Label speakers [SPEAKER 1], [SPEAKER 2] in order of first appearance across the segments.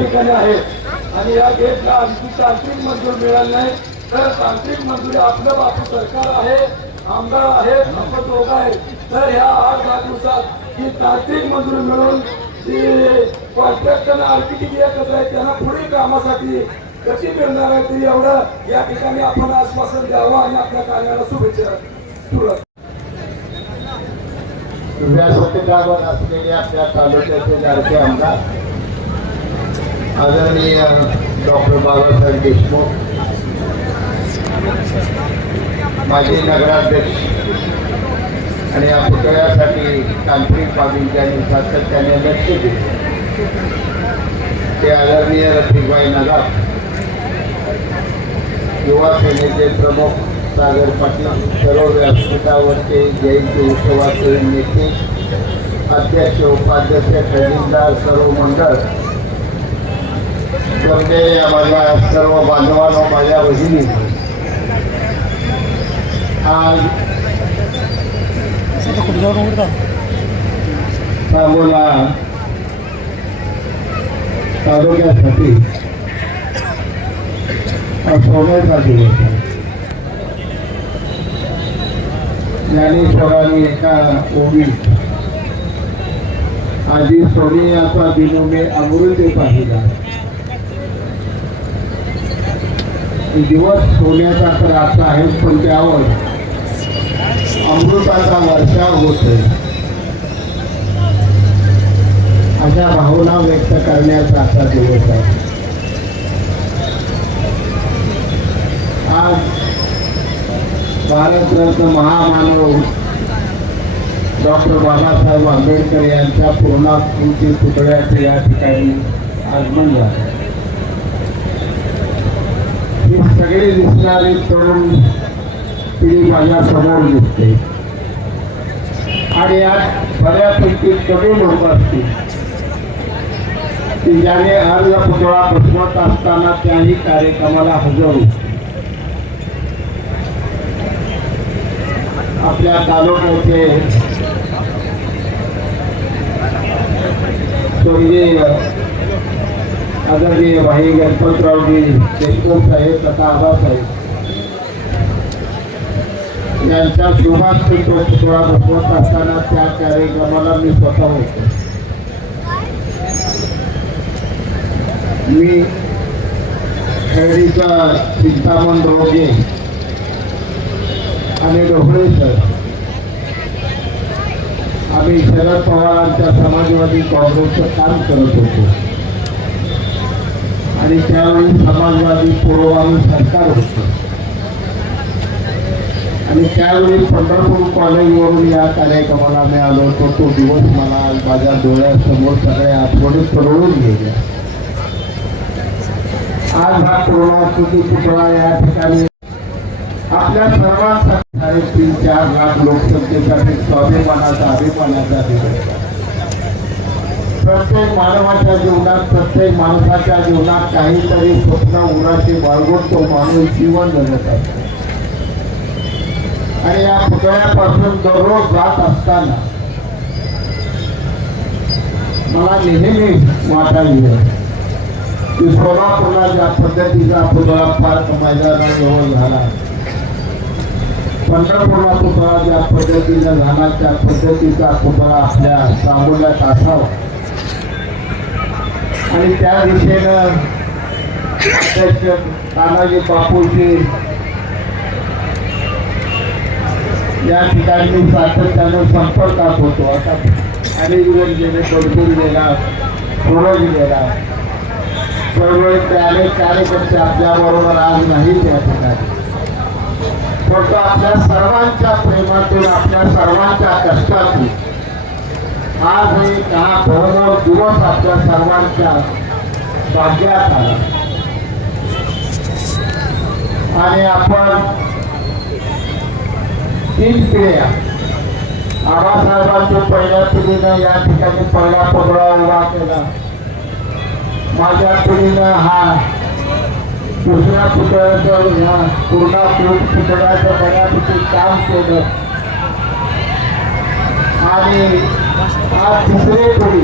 [SPEAKER 1] ठिकाणी आहेत आणि या गेटला आणखी तांत्रिक मंजूर मिळालं नाही. तर तांत्रिक मंजुरी आपलं बापू सरकार आहे आमदार आहेत आपण लोक आहेत. तर ह्या आठ दहा दिवसात ही तांत्रिक मंजुरी मिळून जी कॉन्ट्रॅक्टर आर्किटेक्ट एकत्र आहे त्यांना पुढील कामासाठी कशी मिळणार आहे ते एवढं या ठिकाणी आपण आश्वासन द्यावं आणि आपल्या कार्याला शुभेच्छा सुरू
[SPEAKER 2] व्यासपीठावर असलेले आपल्या तालुक्याचे लाडके आमदार. आदरणीय डॉक्टर बाबासाहेब देशमुख. माजी नगराध्यक्ष आणि या पुतळ्यासाठी तांत्रिक बाबींच्या दिवसात त्याने लक्ष दिले. ते आदरणीय रफिकबाई नगर युवा सेनेचे प्रमुख सागर पाटील सर्व व्यासपीठावरचे जयंती उत्सवाचे नेते अध्यक्ष उपाध्यक्ष खजिनदार सर्व मंडळ जमलेल्या माझ्या सर्व बांधवांना माझ्या भगिनी सांगोला तालुक्यासाठी सोन्याचा दिवस आहे ज्ञानेश्वरांनी एका ओळीत आधी सोनियाचा दिनो में अमृत पाहिला हे दिवस सोन्याचा तर असा आहे पण त्यावर अमृताचा वर्षाव होत अशा भावना व्यक्त करण्याचा असा दिवस आहे. आज भारतरत्न महामानव डॉक्टर बाबासाहेब आंबेडकर यांच्या पूर्णाकृती पुतळ्याचे या ठिकाणी आगमन झालं ही सगळे दिसणारी तरुण पिढी माझ्यासमोर दिसते. आणि यात बऱ्यापैकी कमी लोक असतील. की ज्याने अर्ज पुतळा बसवत असताना त्याही कार्यक्रमाला हजर आपल्या तालुक्याचे स्वर्गीय आदरणीय भाई गणपतरावजी देशमुख साहेब तथा आबासाहेब यांच्या शुभास्ती तो पुतळा बसवत असताना त्या कार्यक्रमाला मी स्वतः होतो. मी खेळीचा चिंतामण रोगे आणि डोहळे सर. आम्ही शरद पवारांच्या समाजवादी काँग्रेसचं काम करत होतो. आणि त्यावेळी समाजवादी पूर्ववादी सरकार होतं. आणि त्यावेळी पंढरपूर कॉलेजवरून या कार्यक्रमाला मी आलो होतो. तो दिवस मला माझ्या डोळ्यासमोर सगळ्या आठवणी तरळून गेल्या. आज हा कोरोनाकृती पुतळा या ठिकाणी आपल्या सर्वांसाठी साडेतीन चार लाख लोकसंख्येसाठी स्वाभिमानाचा अभिमानाचा दिवस प्रत्येक मानवाच्या जीवनात प्रत्येक माणसाच्या जीवनात काहीतरी स्वप्न उराशी बाळगून तो माणूस जीवन जगत असतो. आणि या पुतळ्यापासून दररोज जात असताना मला नेहमी वाटायला की सोलापूरला ज्या पद्धतीचा पुतळा पार्क मैदानाजवळ झाला पंढरपूरला पुतळा ज्या पद्धतीचा झाला त्या पद्धतीचा पुतळा आपल्या सांगोल्यात असावा. आणि त्या दिशेनं तानाजी बापूजी या ठिकाणी सातत्यानं संपर्कात होतो. आता अनेक गेले भरपूर गेला सूरज गेला. चळवळी ते कार्यकर्ते आपल्याबरोबर आज नाही त्या ठिकाणी. फक्त आपल्या सर्वांच्या प्रेमातून, आपल्या सर्वांच्या कष्टातून आज हा भरभर दिवस आपल्या सर्वांच्या भाग्यात आला. आणि आपण तीन पिढ्या. आबासाहेबांच्या पहिल्या पिढीनं या ठिकाणी पहिला पगडा उभा केला. माझ्या पिढीनं हा दुसऱ्या पुतळ्याचं ह्या पूर्णा पुतळ्याचं बऱ्यापैकी काम केलं. आणि तिसरी पिढी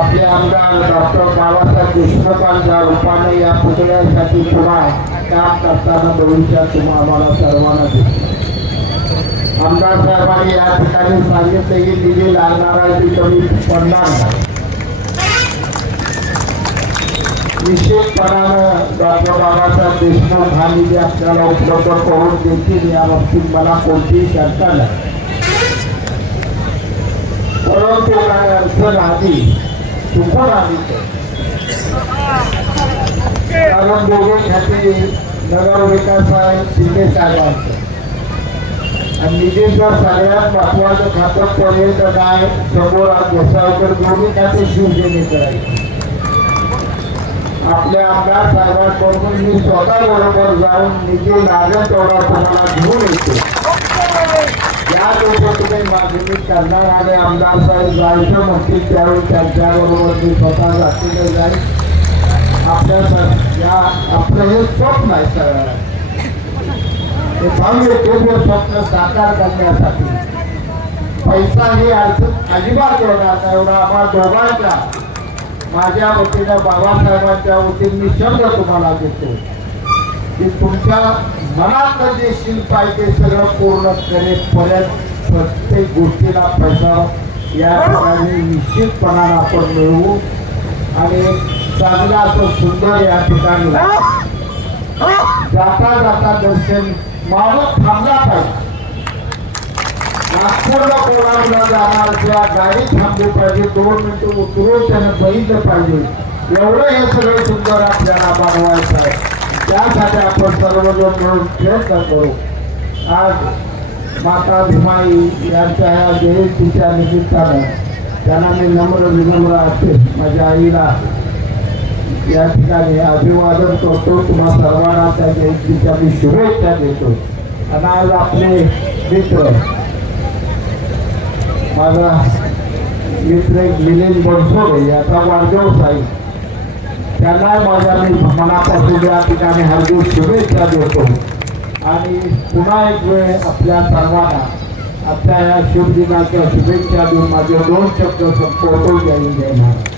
[SPEAKER 2] आपले आमदार डॉक्टर बाबासाहेब देशमुखांच्या रूपाने या पुतळ्यासाठी पुन्हा काम करताना भविष्यात तुम्हाला आम्हाला सर्वांना दिसतो आमदार साहेबांनी या ठिकाणी सांगितले की दिली लागणार आहे ती कमी पडणार नाही. निश्चितपणानं डॉक्टर बाबासाहेब देशमुख हा निधी आपल्याला उपलब्ध करून देतील या बाबतीत मला कोणतीही शंका नाही. परंतु काय अडचण आली चुकून आली कारण दोघे खाते नगर विकास आहे शिंदे साहेबांचं. आणि निधी जर सगळ्यात महत्वाचं खातं पडेल तर काय समोर आज गोसावकर दोन्ही खाते शिवसेनेचं आहे. आपल्या आमदार साहेबांकडून मी स्वतः बरोबर जाऊन निधी लागेल तेवढा तुम्हाला घेऊन येतो. या लोकसभेत मागणी करणार आणि आमदार साहेब जायचं म्हणतील त्यावेळी त्यांच्याबरोबर मी स्वतः जातीने जाईल आपल्या या आपलं हे स्वप्न आहे सगळं. हे भव्य दिव्य स्वप्न साकार करण्यासाठी. पैसा ही अडचण अजिबात येणार नाही एवढा आम्हा दोघांचा. माझ्या वतीनं बाबासाहेबांच्या वतीने मी शब्द तुम्हाला देतो. की तुमच्या मनातलं जे शिल्प आहे ते सगळं पूर्ण करेपर्यंत प्रत्येक गोष्टीला पैसा या ठिकाणी निश्चितपणानं आपण मिळवू. आणि चांगलं असं सुंदर या ठिकाणी. जाता जाता दर्शन माणूस थांबला पाहिजे. नागपूरला कोणाला जाणार किंवा गाडी थांबली पाहिजे दोन मिनिटं उतरून त्यानं बघितलं पाहिजे. एवढं हे सगळं सुंदर आपल्याला बनवायचं आहे. त्यासाठी आपण सर्वजण म्हणून प्रयत्न करू. आज माता भीमाई यांच्या या जयंतीच्या निमित्तानं त्यांना मी नम्र विनम्र असते माझ्या आईला या ठिकाणी अभिवादन करतो. तुम्हा सर्वांना त्या जयंतीच्या मी शुभेच्छा देतो. आणि आज आपले मित्र माझा मित्र एक मिलिंद बनसोडे याचा वाढदिवस आहे. त्यांना माझ्या मी मनापासून या ठिकाणी हार्दिक शुभेच्छा देतो. आणि पुन्हा एक वेळ आपल्या सर्वांना आपल्या या शुभ दिनाच्या शुभेच्छा देऊन माझे दोन शब्द संपवतो. जय जय महाराज